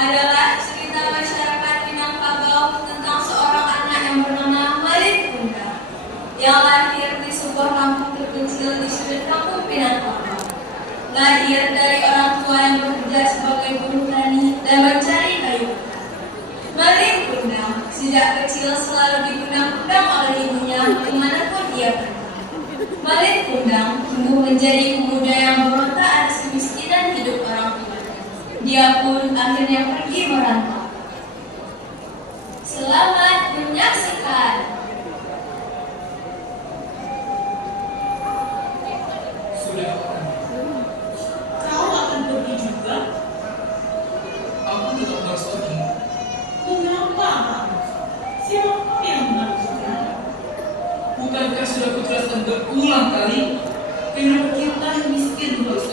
adalah cerita masyarakat Minangkabau tentang seorang anak yang bernama Malik Bunda yang lahir di sebuah kampung terpencil di sudut kampung Minangkabau. Lahir dari orang tua yang bekerja sebagai buruh tani dan mencari kayu. Malik Bunda sejak kecil selalu dipundang-pundang oleh ibunya dimanapun ia pergi. Malik Bunda tumbuh menjadi pemuda yang berontak atas kemiskinan hidup orang tua. Dia pun akhirnya pergi merantau. Selamat menyaksikan. Sudah. Kau akan pergi juga? Aku tetap harus pergi. Mengapa harus? Siapa yang mengharuskan? Bukankah sudah kujelaskan berulang kali? Kenapa kita yang miskin harus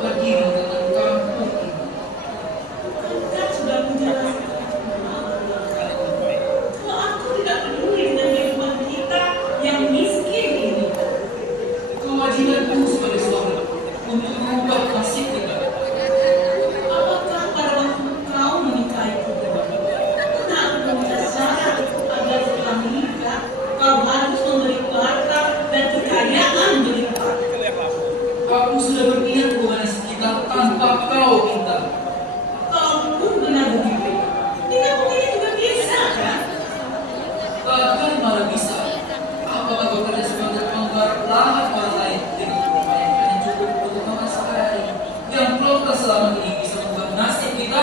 pergi meninggalkan kampung ini? Bukankah sudah kujelaskan? Kalau aku tidak peduli dengan kehidupan kita yang miskin ini. Kewajibanku sebagai suami untuk mengubah nasib kita. Apakah pada waktu kau menikahiku? Pernah aku meminta syarat agar setelah menikah kau harus memberiku harta dan kekayaan berlimpah. Aku sudah berniat mengubah nasib kita tanpa kau minta. Kalaupun benar begitu, tidak mungkin juga bisa kan? Bahkan malah bisa. Apakah kau kerja sebagai penggarap lahan orang lain dengan upah yang hanya cukup untuk makan sehari? Yang belum selama ini bisa mengubah nasib kita?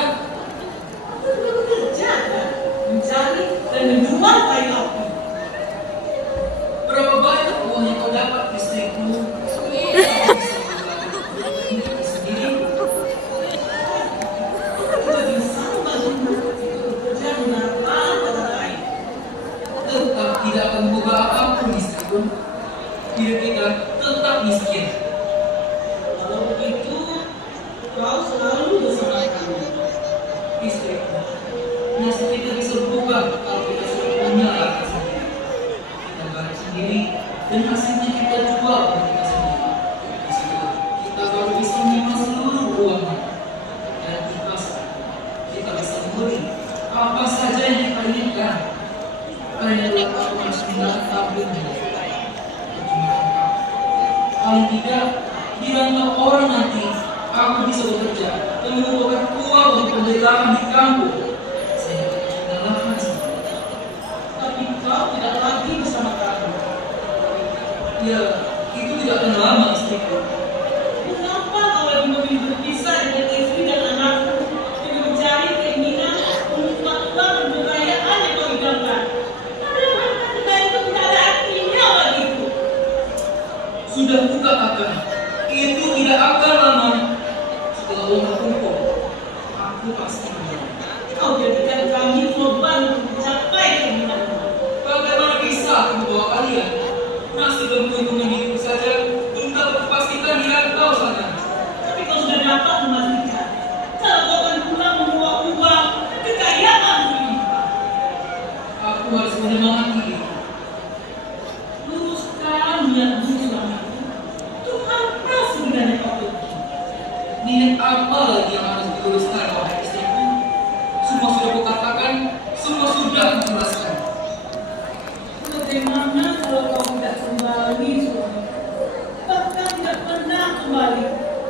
Aku juga bekerja kan? Mencari dan menjual kayu api. Berapa banyak uang yang kau dapat istriku? Sendiri. Aku juga bisa membantu bekerja dengan orang lain. Tetap tidak akan mengubah apapun istriku. Hidup kita tetap miskin. Kalau begitu, kau selalu bersama kami. Istriku, nasib kita bisa berubah kalau kita sudah punya lahan sendiri. Kita garap sendiri dan hasilnya kita jual ke kita sendiri. Di situ kita baru bisa menyimpan seluruh uangnya dan ikhlas. Kita bisa membeli apa saja yang kita inginkan. Karena aku harus mendapat tabungnya. Paling tidak, di rantau orang nanti, aku bisa bekerja dan mengumpulkan uang untuk membeli lahan di kampung. Saya dapat punya lahan sendiri. Tapi kau tidak lagi bersama kami. Ya, itu tidak akan lama istriku. Mengapa kau lagi memilih berpisah dengan istri dan anakku dengan mencari keinginan untuk uang dan kekayaan yang kau idamkan? Padahal kekayaan itu tidak ada artinya bagiku. Sudah buka akan. Itu tidak akan lama. Setelah uang terkumpul, aku pasti menang. Kau jadikan kami korban untuk mencapai keinginanmu. Bagaimana bisa aku membawa kalian? Nasib dan keuntungan hidup saja belum dapat dipastikan di rantau sana. Tapi kau sudah dapat memastikan kalau kau akan pulang membawa uang dan kekayaan berlimpah. Aku harus menyemangati diri. Luruskan niatmu suamiku. Tuhan apa sebenarnya kau pergi? Niat apa lagi yang harus diluruskan wahai istriku? Semua sudah kukatakan, semua sudah kujelaskan. Bagaimana kalau kau tidak kembali suami? Bahkan tidak pernah kembali.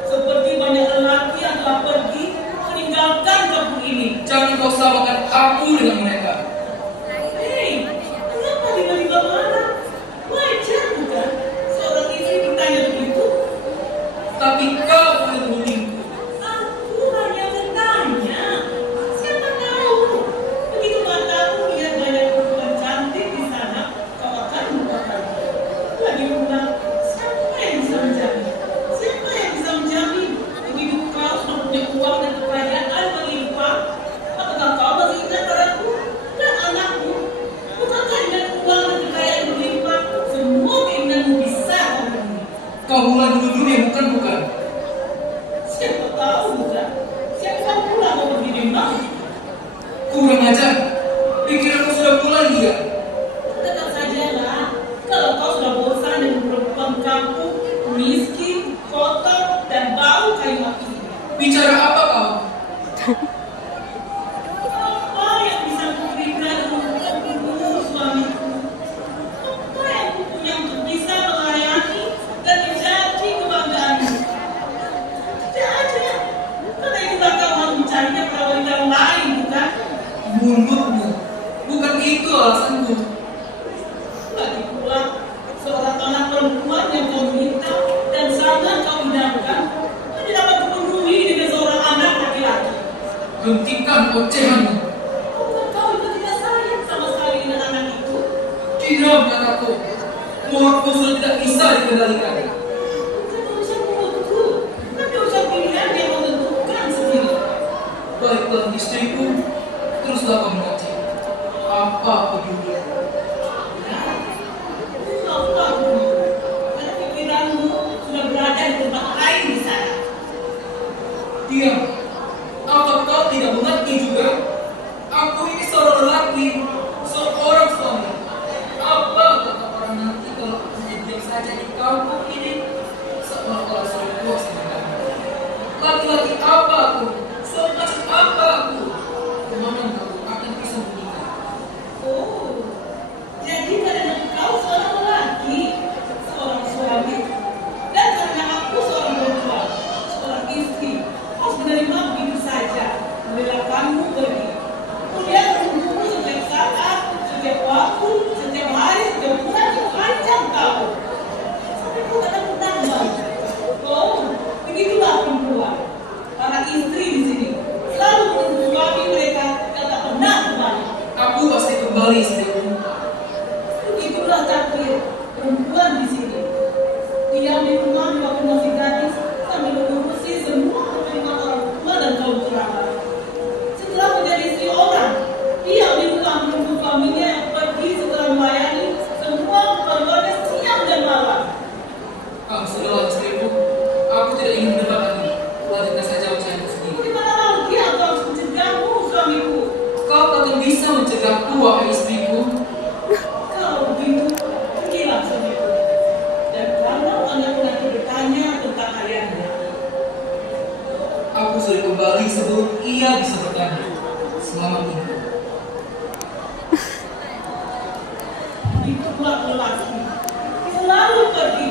Seperti banyak lelaki yang telah pergi meninggalkan kampung ini. Jangan kau samakan aku dengan mereka. Hei, kenapa tiba-tiba marah? Wajar bukan? Seorang istri bertanya begitu. Tapi kau boleh menudingku. Aku hanya bertanya. Siapa tahu? Begitu matamu lihat banyak perempuan cantik di sana, kau akan melupakan. Lagi pula, siapa yang bisa menjamin? Siapa yang bisa menjamin? Begitu kau sudah punya uang dan kekayaan berlimpah, apakah kau masih ingat padaku dan anakmu? Bukankah dengan uang dan kekayaan berlimpah, semua keinginanmu bisa kau penuhi? Kau mulai dulu ya, bukan? Siapa tahu bukan? Siapa pula mau pergi bimbang? Kurang ajar. Pikir aku sudah mulai dia. Tetap sajalah, kalau kau sudah bosan dengan perempuan kampung, miskin, kotor, dan bau kayu api. Bicara apa kau? Mulutmu, bukan itu alasanmu. Lagi pula, seorang anak perempuan yang kau minta dan sangat kau idamkan tidak dapat dipenuhi dengan seorang anak laki-laki. Hentikan ocehanmu. Bukan kau itu tidak sayang sama sekali dengan anak itu? Diam kataku. Muakmu sudah tidak bisa dikendalikan. Bukan urusan mulutku, tapi urusan pilihan yang kau tentukan sendiri. Baiklah istriku, teruslah kau mengaji. Apa peduli? Maafkan aku, karena pikiranmu sudah berada di tempat lain di sana. Diam. Apa kau tidak mengerti juga? Aku ini seorang lelaki, seorang suami. Apa kata orang nanti kalau aku hanya diam saja di kampung ini? Seolah-olah sudah puas dengan aku. Laki-laki apa aku? Semacam apa aku? Kemana aku akan bisa menikah? Oh, jadi karena kau seorang lelaki, seorang suami, dan karena aku seorang perempuan, seorang istri, kau menerima begitu saja, merelakanmu pergi. Kemudian menunggu setiap saat, setiap waktu, setiap hari, setiap bulan, sepanjang tahun. Sampai kau tak akan pernah kembali. Oh, begitulah perempuan, para istri di sini, selalu menunggu suami mereka yang tak pernah kembali. Aku pasti kembali istriku. Begitulah takdir perempuan di sini. Diam di rumah di waktu masih gadis sambil mengurusi semua kepentingan orang tua dan kaum kerabat. Setelah menjadi istri orang, diam di rumah menunggu suaminya yang pergi setelah melayani semua keperluannya siang dan malam. Sudahlah istriku. Aku tidak ingin mendebat lagi. Lanjutkan saja ucapanku sendiri. Bagaimana lagi aku harus mencegahmu, suamiku? Kau takkan bisa mencegahku, wahai istriku. Kalau begitu, pergilah suamiku. Dan kalau anakku nanti bertanya tentang ayahnya, Aku sudah kembali sebelum ia bisa bertanya. Selamat tinggal. begitulah lelaki. Selalu pergi.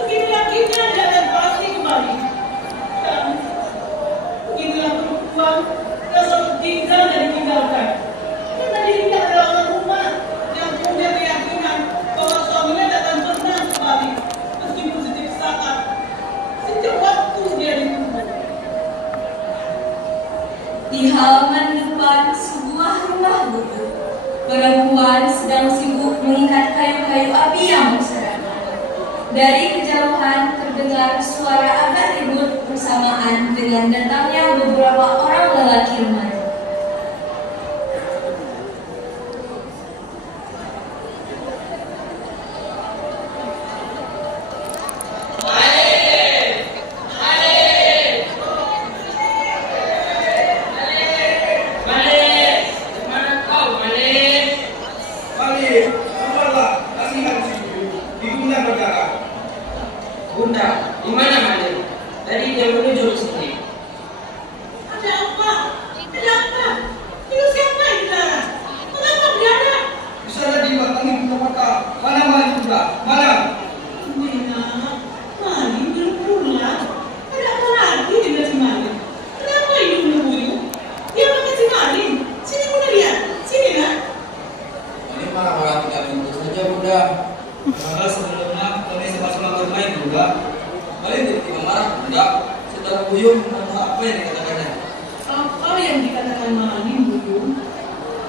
Begitu yakinnya dia akan pasti kembali. Dan beginilah perempuan yang selalu tinggal dan ditinggalkan. Karena dirinya adalah orang rumah yang punya keyakinan bahwa suaminya tak akan pernah kembali. Meskipun setiap saat, setiap waktu dia ditunggu. Di halaman depan sebuah rumah gubuk, perempuan sedang sibuk mengikat kayu-kayu api yang berserakan. Dari kejauhan terdengar suara agak ribut bersamaan dengan datangnya beberapa orang lelaki remaja. Bunda, di mana Malik? Tadi dia menuju ke sini. Ada apa? Ada apa? Itu siapa yang di sana? Mengapa berada? Di sana di Batangi Purwakarta. Mana Malik juga? Mana? Nena, Mali belum pulang. Ada apa lagi dengan si Mali? Kenapa ibu menunggunya? Dia pakai si Mali. Sini Bunda lihat. Sini nak. Ini mana orang tidak pintu saja Bunda. Padahal sebelumnya kami sempat bermain juga. Malik tidak marah Bunda. Setelah buyung apa yang dikatakannya? Apa yang dikatakan Mali, Buyung?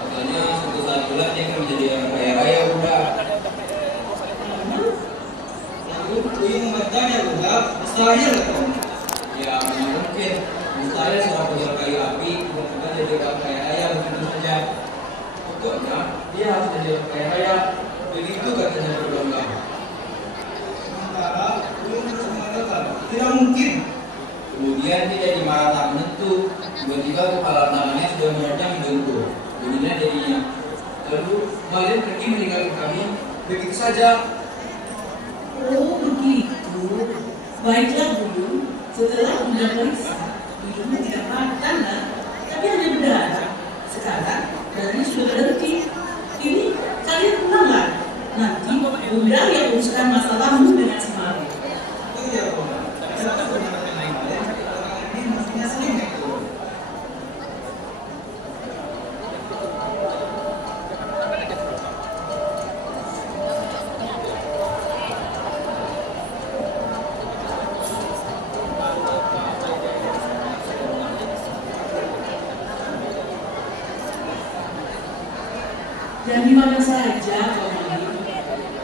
Katanya suatu saat kelak dia akan menjadi orang kaya raya Bunda. Lalu buyung membertanya Bunda. Mustahil katanya. Ya mana mungkin. Mustahil seorang penjual kayu api tiba-tiba jadi orang kaya raya begitu saja. Pokoknya dia harus jadi orang kaya raya. Begitu katanya berulang-ulang. Sementara buyung terus mengatakan tidak mungkin. Kemudian dia jadi marah tak menentu. Tiba-tiba kepala tangannya sudah menerjang hidungku. Bunyinya jadinya. Lalu Malin pergi meninggalkan kami begitu saja. Oh begitu. Baiklah Buyung. Setelah Bunda periksa, hidungnya tidak makan lah, tapi hanya berdarah. Sekarang darahnya sudah berhenti. Ini kalian pulanglah. Nanti Bunda yang uruskan masalahmu dengan si Mali. Itu ya Bunda. Kenapa Bunda mengenai Malin? Orang ini mestinya sering naik turun. Dan di mana saja kau ini?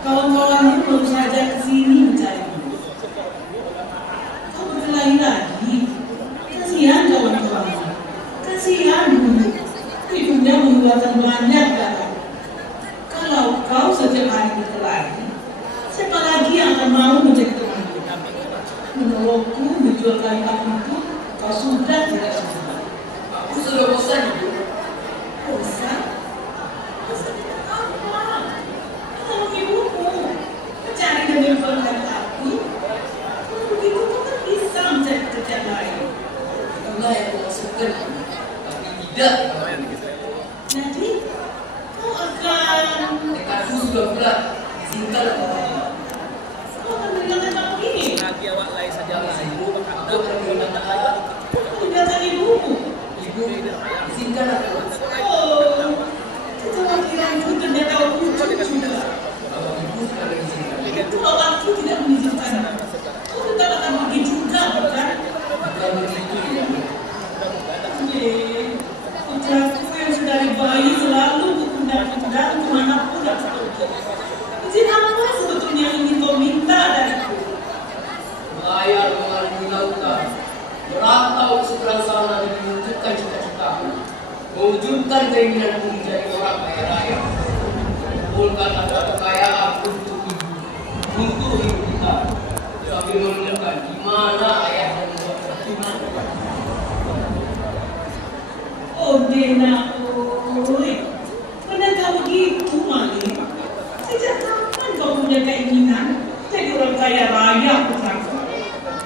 Kawan-kawanmu baru saja kesini mencarimu. Kau berkelahi lagi. Kasihan kawan-kawanmu. Kasihan dulu. Ibunda mengeluarkan banyak darah. Kalau kau setiap hari berkelahi, siapa lagi yang akan mau menjadi temanmu? Menolongku menjual kayu api itu, kau sudah tidak suka. Aku sudah bosan, Ibu. Bosan? Bosan dengan apa? Menolong ibumu, mencari dan menjual kayu api. Kalau begitu kau kan bisa mencari kerjaan lain. Itulah yang aku maksudkan, Ibu. Tapi tidak. Jadi, kau akan Tekadku sudah bulat. Izinkan aku pergi. kau akan meninggalkan kampung ini. Jangan, Ibu. Aku akan meninggalkan ayah. Kau meninggalkan ibumu. Ibu, izinkan aku. Oh, kekhawatiranku ternyata wujud juga. Kalau Ibu sudah mengizinkan, Kalau aku tidak mengizinkan, kau tetap akan pergi juga, bukan? bukan begitu, Ibu. Putraku yang sudah dari bayi selalu berpindah-pindah kemanapun aku pergi. Izin apa sebetulnya yang ingin kau minta dariku? Melayar mengarungi lautan, merantau ke seberang sana dan mewujudkan cita-citaku, mewujudkan keinginanku menjadi orang kaya raya, mengumpulkan harta kekayaan untuk ibu, untuk ibu kita, sambil menemukan di mana ayah dan membuat perhitungan. Oh Dena, oi, benarkah begitu, Mali? Sejak kapan kau punya keinginan jadi orang kaya raya, putraku?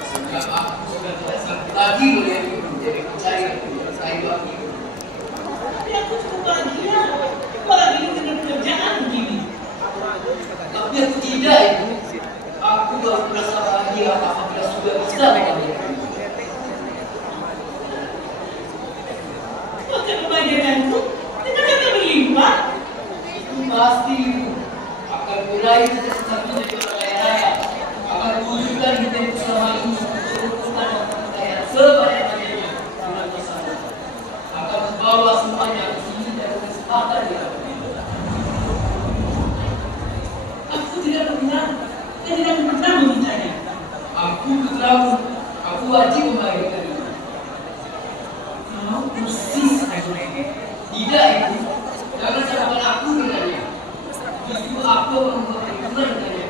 Sejak aku sudah tidak sanggup lagi melihat ibu menjadi pencari kayu api. Tapi aku cukup bahagia, apalagi dengan pekerjaan begini. Tapi aku tidak, Ibu. Aku baru merasa bahagia apabila sudah bisa membahagiakan ibu. Kau akan membahagiakanku dengan harta berlimpah. Itu pasti, Ibu. Akan mulai cita-citaku jadi orang kaya raya. Akan wujudkan hidupku selama ini untuk mengumpulkan kekayaan sebanyak-banyaknya bulan bersama. Akan membawa semuanya ke sini dan kesempatan di hadapan. Aku tidak pernah dan tidak pernah memintanya. Aku putramu. Aku wajib membahagiakan ibu. Kau persis aku. Tidak, Ibu. Jangan samakan aku dengannya. Justru aku membuat perhitungan dengannya.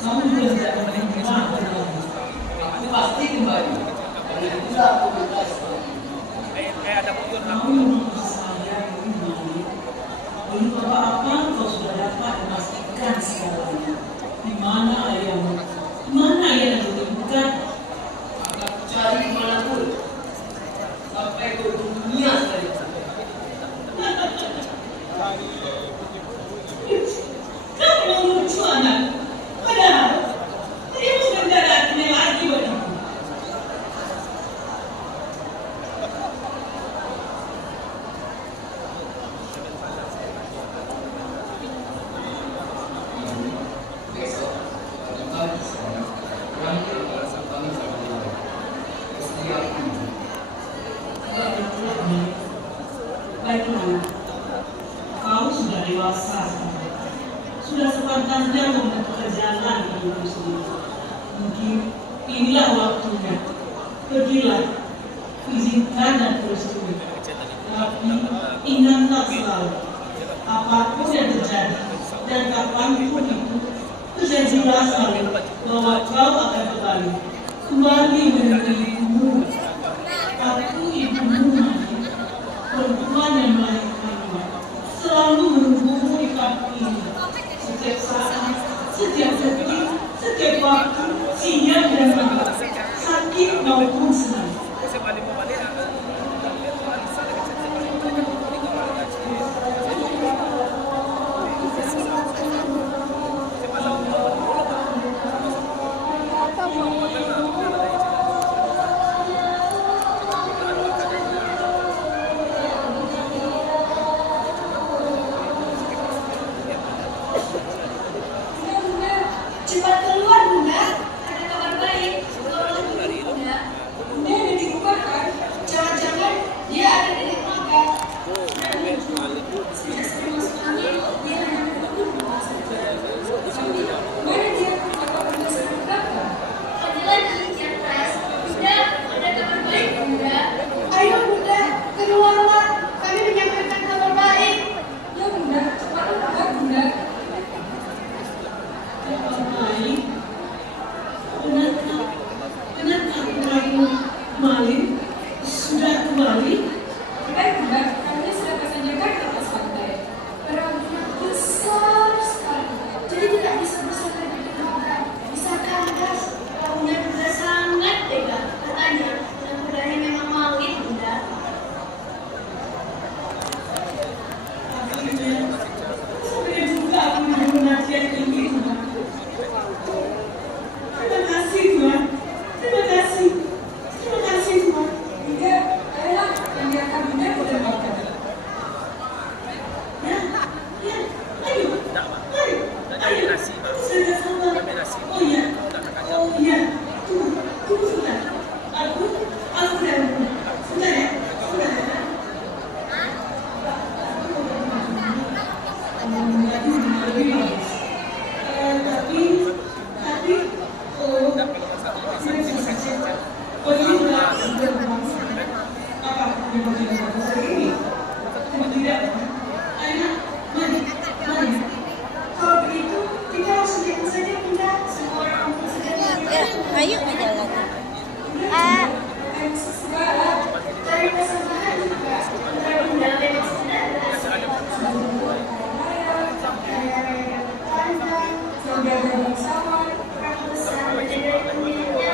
Kamu juga tidak menerima denganmu. Aku pasti kembali. Karena itulah aku berkas. Kamu menurut saya ini Mali. Belum apa-apa kau sudah dapat memastikan segalanya. Di mana ayahmu? Di mana ayah yang ditemukan? Akan cari kemanapun. Sampai ke ujung dunia sekalipun. Kamu yang lucu anak. Padahal ayahmu sudah tidak ada artinya lagi bagiku. Besok, pagi saya berakhir untuk kami sama istri aku. Baiklah, Mali. Baiklah, anak. Kau sudah dewasa sekarang. Sudah sepantasnya kau menentukan jalan hidupmu sendiri. Mungkin inilah waktunya. Pergilah, izinkan dan terusuri. Tapi ingatlah selalu, apapun yang terjadi dan kapanpun itu, berjanjilah selalu bahwa kau akan kembali menemui ibumu. Aku ibumu, Mali, perempuan yang melahirkanmu, selalu menunggumu di kampung ini. Setiap saat, setiap detik, setiap waktu, siang dan malam, sakit maupun senang. Bunda, cepat keluar, Bunda. Ada kabar baik. Keluar lagi, Bunda. Bunda ada di rumah kan? Mali? Baik, kami sudah pesan juga ke atas pantai. Perahunya besar sekali, jadi tidak bisa bersandar di permukaan. Bisa kandas. Perahunya juga sangat lebar. Katanya, dan kudanya memang malit, Bunda. Apa gitu ya? Sampai juga aku menunggu nasihat tinggi Tuhan. Terima kasih Tuhan. Terima kasih. Terima kasih Tuhan. Bunda, ayolah, biarkan Bunda berdebatkan. Ya, ya, ayo, mari, ayo. Aku sudah sabar. Oh iya, oh iya. Tunggu sebentar. Aku sudah, sebentar ya, sebentar ya. Lebih bagus. Tapi, oh, oh ini sudah apa? Ini bagus hari ini. Tidak. Ayo, mari. Kalau begitu, kita langsung jalan saja, Bunda. Semua orang kumpul segera. Ayo jalan. Ayo segera. Cari persamaan juga. Antara Bunda memang sudah ada. Saudara bersama, Orang besar menjadi pemiliknya.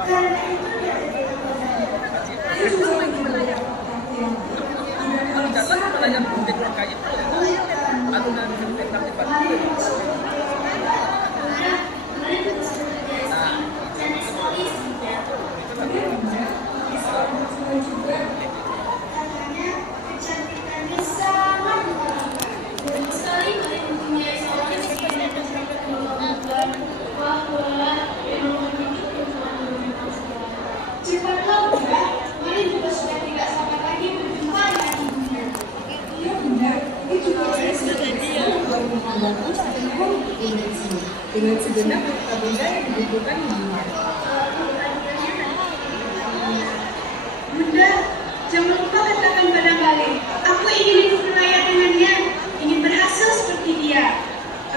Karena itu dia jadi kepada. itu juga menjadi banyak perhatian. Ada besar dan Katanya kecantikannya sangat mengagumkan. Dan sekali kalian mempunyai seorang istri dan dapat mengagumkan bahwa memang memiliki ketuhanan memang segala. Cepatlah Bunda, kalian juga sudah tidak sabar lagi berjumpa dengan ibunya. Iya benar, ini juga saya sudah jadi yang bagus dan hari ini di sini dengan segenap harta benda yang dibutuhkan ibunya. Bunda, jangan lupa katakan pada kali, aku ingin hidup berlayar dengannya, ingin berhasil seperti dia.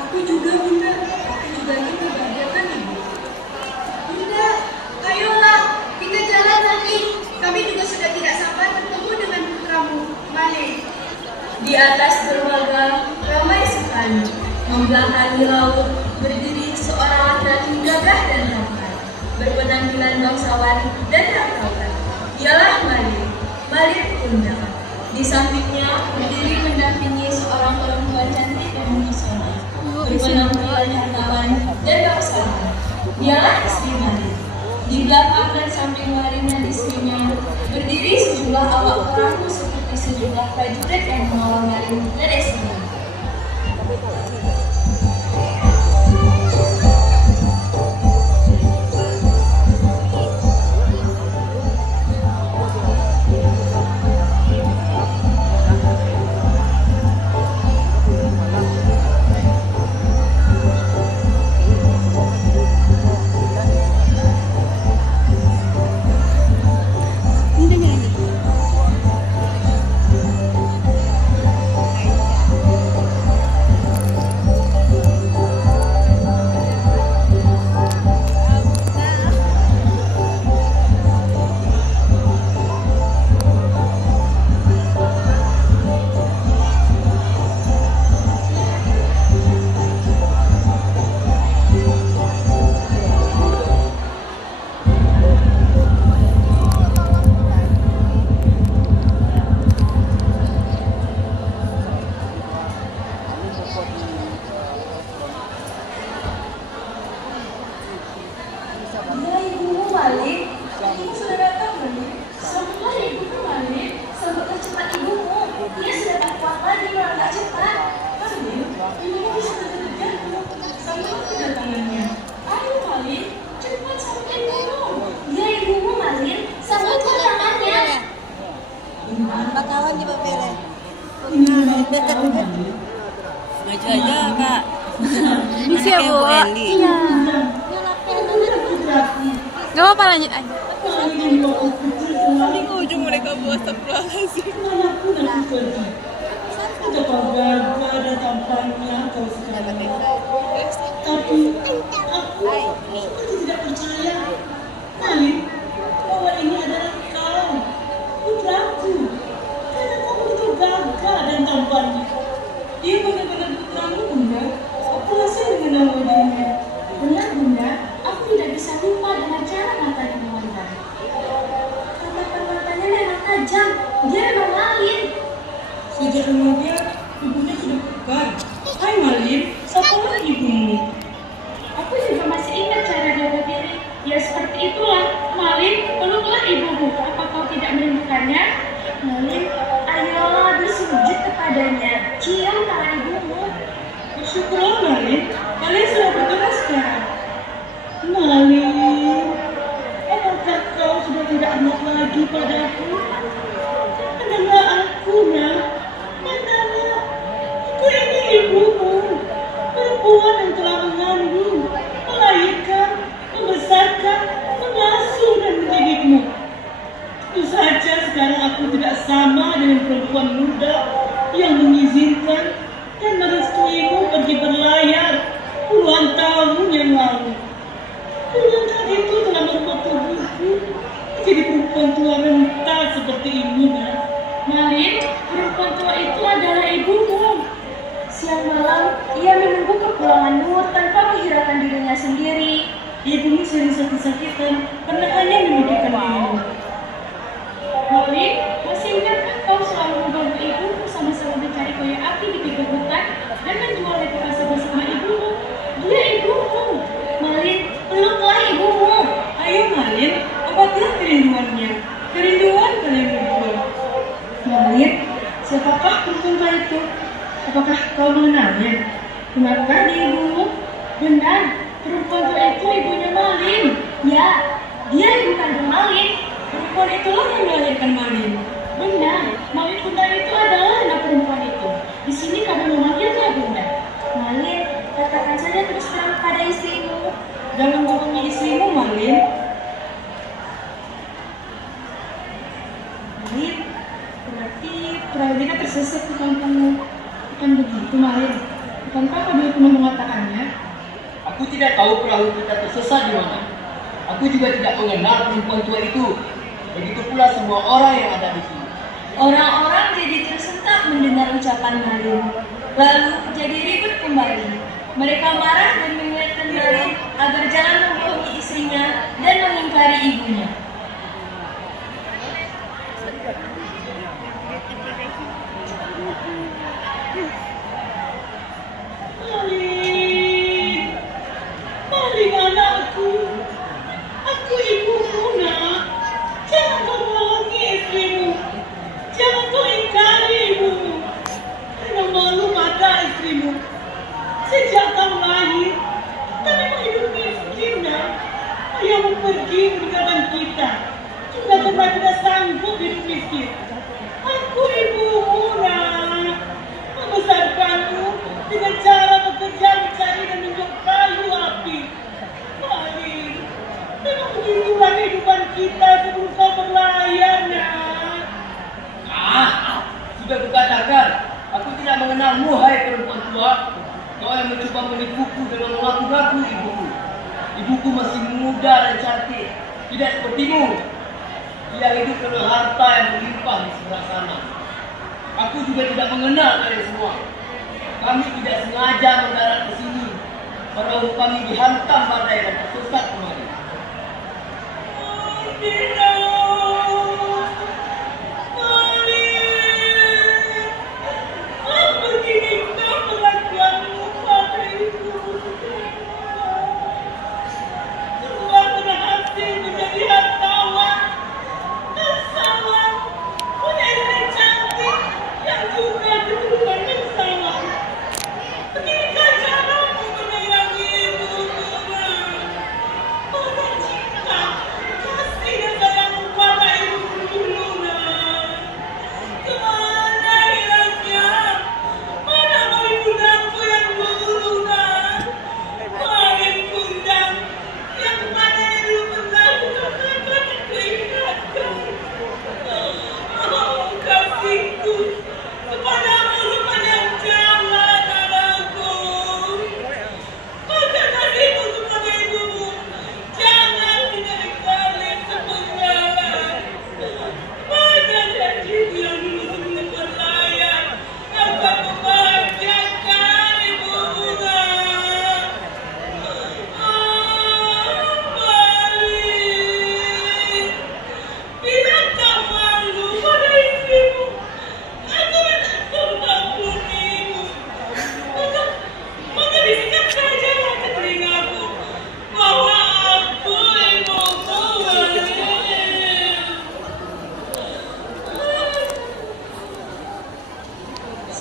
Aku juga Bunda, aku juga ingin membahagiakan ibu. Bunda, ayolah, kita jalan lagi. Kami juga sudah tidak sabar bertemu dengan putramu, Malik. Di atas dermaga ramai sekali, membelakangi laut berdiri seorang laki-laki gagah dan tampan, berpenampilan bangsawan dan hartawan. Dialah Malik Bunda. Di sampingnya berdiri mendampingi seorang perempuan cantik dan mempesona, berpenampilan hartawan dan bangsawan. Dialah istri Malik. Di belakang dan samping Malik dan istrinya berdiri sejumlah awak perahu seperti sejumlah prajurit yang mengawal Malik dan istrinya. Bila ibumu Malik, ibumu sudah datang Malik. Sambutlah ibumu Malik, sambutlah cepat ibumu. Dia sudah tak kuat lagi melangkah cepat. Malik, ibumu bisa terjatuh. Sambut kedatangannya. Ayo Malik, cepat sambut ibumu. Dia ibumu Malik, sambutlah tangannya. Bakawan di papele. Inilah kau Malik. Maju aja kak. Bisa ya, Bu? Iya. Gak apa-apa lanjut aja. Di ujung mereka buat astagfirullahaladzim. Manapun aku pergi. Betapa gagah dan tampannya kau sekarang. Tapi aku seperti tidak percaya. Malik, bahwa ini adalah kau. Wajah dia, tubuhnya sudah pekat. Hai Malin, siapalah ibumu? Aku juga masih ingat cara jaga diri. Ya seperti itulah. Malin, peluklah ibumu. Apa kau tidak merindukannya? Malin, ayolah bersujud kepadanya. Cium tangan ibumu. Syukurlah Malin, kalian sudah bergerak sekarang. Malin, apakah kau sudah tidak anak lagi padaku? Adalah aku, nak. Mandala, aku ini ibumu, perempuan yang telah mengandung, melahirkan, membesarkan, mengasuh dan mendidikmu. Tentu saja sekarang aku tidak sama dengan perempuan muda yang mengizinkan dan merestuimu pergi berlayar puluhan tahun yang lalu. Puluhan itu telah membuat tubuhku menjadi perempuan tua renta seperti ini, nak. Malin, perempuan tua itu adalah ibumu. Siang malam, ia menunggu kepulangan Nur tanpa menghiraukan dirinya sendiri. Ibumu sering sakit-sakitan karena hanya memikirkan dirimu. Malin, masih ingatkah kau selalu membantu ibumu sama-sama mencari kayu api di pinggir hutan dan menjual itu bersama ibumu? Dia ibumu. Malin, peluklah ibumu. Ayo Malin, obatilah kerinduannya. Kerinduan kalian berdua. Malin, siapakah perempuan tua itu? Apakah kau mengenalnya? Kenalkah dia ibumu? Benar, perempuan tua itu ibunya Malin. Ya, dia ibu kandung Malin. Perempuan itulah yang melahirkan Malin. Benar, Malin Bunda itu adalah anak perempuan itu. Di sini kami memanggilnya Bunda. Malin, katakan saja terus terang pada istrimu. Jangan bohongi istrimu, Malin. Malin, berarti perahu kita tersesat ke kampungmu. Bukan begitu, Malin. Bukankah kau dulu pernah mengatakannya? Aku tidak tahu perahu kita tersesat di mana. Aku juga tidak mengenal perempuan tua itu. Begitu pula semua orang yang ada di sini. Orang-orang jadi tersentak mendengar ucapan Malin. Lalu jadi ribut kembali. Mereka marah dan mengingatkan Malin agar jangan membohongi istrinya dan mengingkari ibunya. Malin, Malin anakku. Aku ibumu, nak. Jangan kau bohongi istrimu. Jangan kau ingkari ibumu. Karena malu pada istrimu. Sejak kau lahir, kami hidup miskin, nak. Ayahmu pergi meninggalkan kita. Juga karena tidak sanggup hidup miskin. Aku ibumu, nak. Membesarkanmu dengan cara bekerja mencari dan menjual kayu api. Malin, memang begitulah kehidupan kita sebelum kau berlayar, nak. Sudah kukatakan, aku tidak mengenalmu, hai perempuan tua. Kau yang mencoba menipuku dengan mengaku-ngaku ibuku. Ibuku masih muda dan cantik, tidak sepertimu. Dia hidup dengan harta yang berlimpah di sebelah sana. Aku juga tidak mengenal kalian semua. Kami tidak sengaja mendarat ke sini. Perahu kami dihantam badai dan tersesat kemari. Tidak. Malin, apa begini kau perlakuanmu pada ibumu? Telah berhasil menjadi hartawan, bangsawan, punya istri cantik yang juga keturunan bangsawan. Beginikah caramu menyayangi ibumu? Mana cinta, kasih dan sayangmu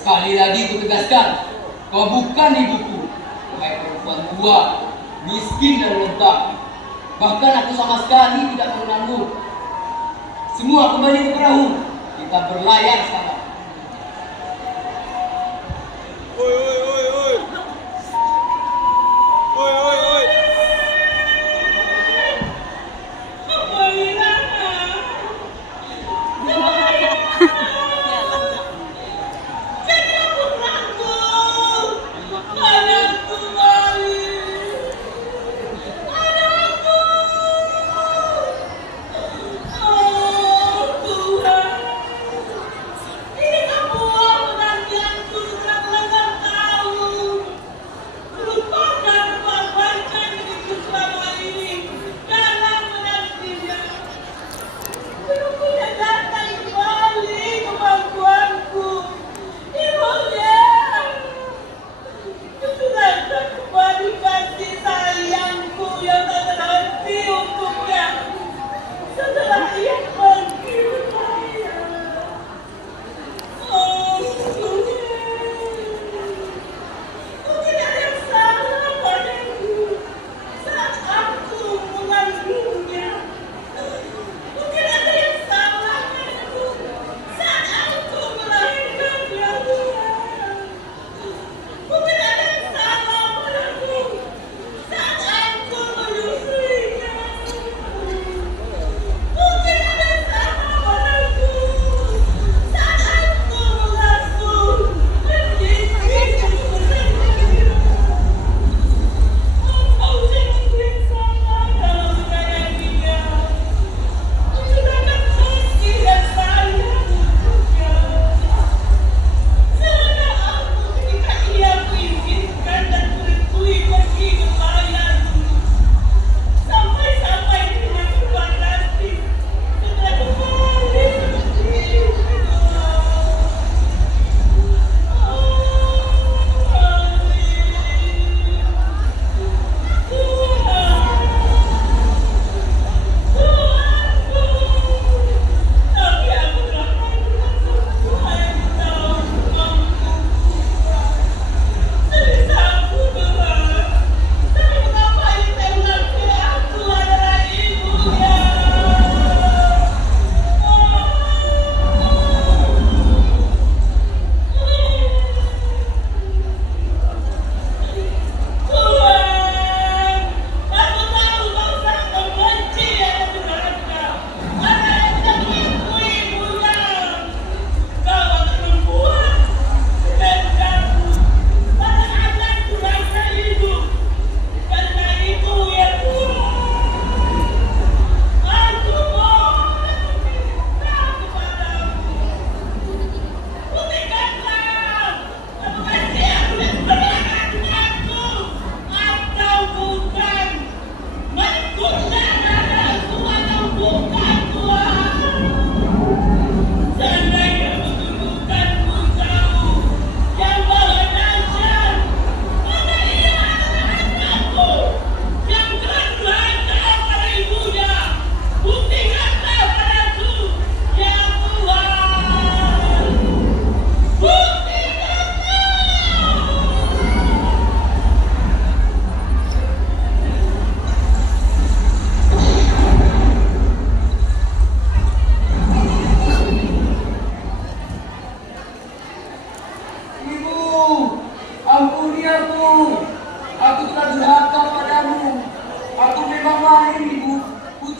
Sekali lagi kutegaskan, kau bukan ibuku. Wahai perempuan tua, miskin dan lentah. Bahkan aku sama sekali tidak mengenalmu. Semua kembali ke perahu. Kita berlayar sekarang.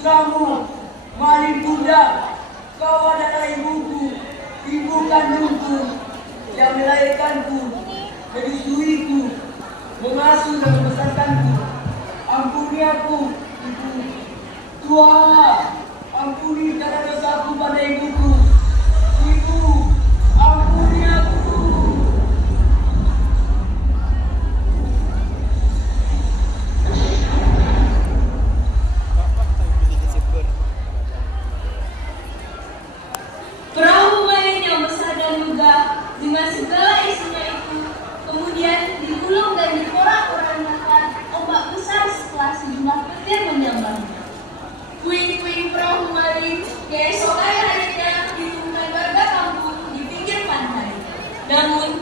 kamu, maling bunda, kau adalah ibuku, ibu kandungku, yang melahirkanku, menyusuiku, mengasuh dan membesarkanku. Ampuni aku, ibu. Tuhan, ampuni karena dosaku pada ibuku. Ibu, ampuni aku. Perahu main yang besar dan megah dengan segala isinya itu kemudian digulung dan diporak-porandakan ombak besar setelah sejumlah petir menyambarnya. Puing-puing perahu maling keesokan harinya ditemukan warga kampung di pinggir pantai. Namun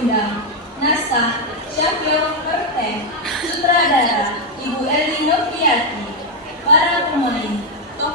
undang. Naskah Syafio Perten. Sutradara Ibu Eli Noviati.